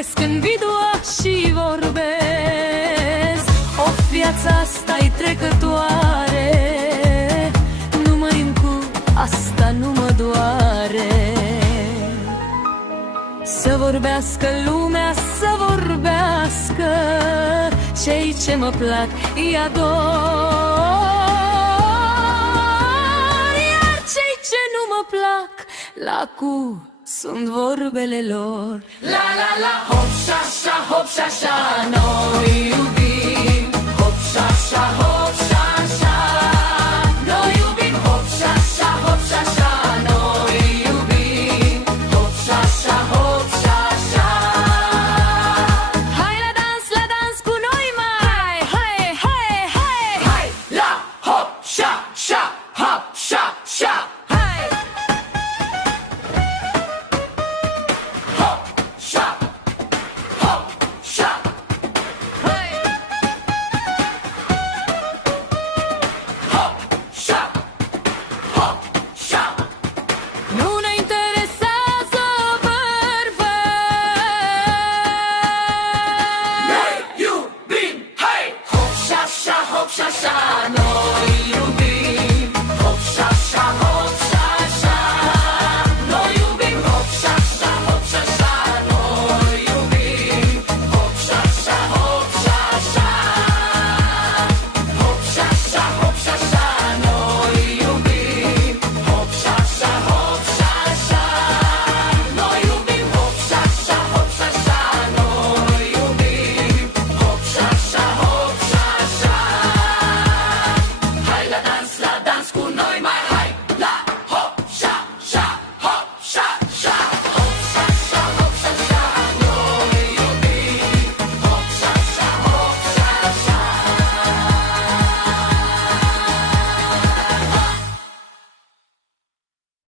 Iubesc când vidua și vorbesc. O, viața asta-i trecătoare, nu mă cu asta, nu mă doare. Să vorbească lumea, să vorbească, cei ce mă plac îi ador, iar cei ce nu mă plac, la cu sunt vorbele lor. La la la, hop, șa, șa, hop, șa, șa, noi iubim. Hop, șa, șa, hop.